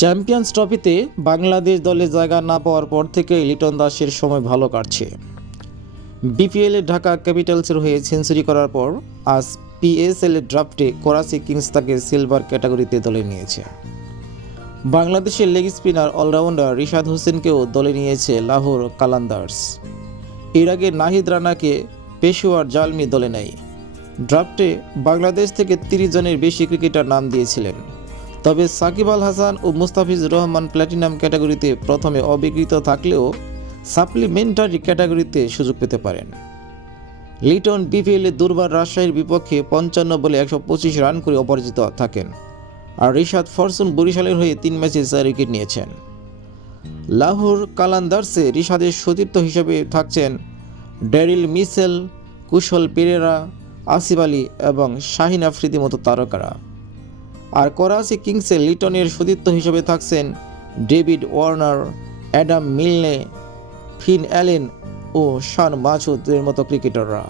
Champions ট্রফিতে বাংলাদেশ দলে জায়গা না পাওয়ার পর থেকেই লিটন দাসের সময় ভালো কাটছে। বিপিএলে ঢাকা ক্যাপিটালসের হয়ে সেঞ্চুরি করার পর আজ পিএসএল ড্রাফটে করাচি কিংস তাকে সিলভার ক্যাটাগরিতে দলে নিয়েছে। বাংলাদেশের লেগ স্পিনার অলরাউন্ডার রিশাদ হোসেনকেও দলে নিয়েছে লাহোর কালান্দার্স। এর আগে নাহিদ রানাকে পেশোয়ার জালমি দলে নেয়। ড্রাফটে বাংলাদেশ থেকে তিরিশ জনের বেশি ক্রিকেটার নাম দিয়েছিলেন। তবে সাকিব আল হাসান ও মুস্তাফিজুর রহমান প্ল্যাটিনাম ক্যাটাগরিতে প্রথমে অবিকৃত থাকলেও সাপ্লিমেন্টারি ক্যাটাগরিতে সুযোগ পেতে পারেন। লিটন বিপিএলে দুর্বার রাজশাহীর বিপক্ষে পঞ্চান্ন বলে একশো পঁচিশ রান করে অপরাজিত থাকেন আর রিশাদ ফরচুন বরিশালের হয়ে তিন ম্যাচে চার উইকেট নিয়েছেন। লাহোর কালান্দার্সে রিশাদের সতীর্থ হিসেবে থাকছেন ড্যারিল মিসেল, কুশল পেরেরা, আসিফ আলী এবং শাহিন আফ্রিদির মতো তারকারা। আর করাচি কিংসে লিটনের সতীর্থ হিসেবে থাকছেন ডেভিড ওয়ার্নার, অ্যাডাম মিলনে, ফিন অ্যালেন ও শান মাছুদের মতো ক্রিকেটাররা।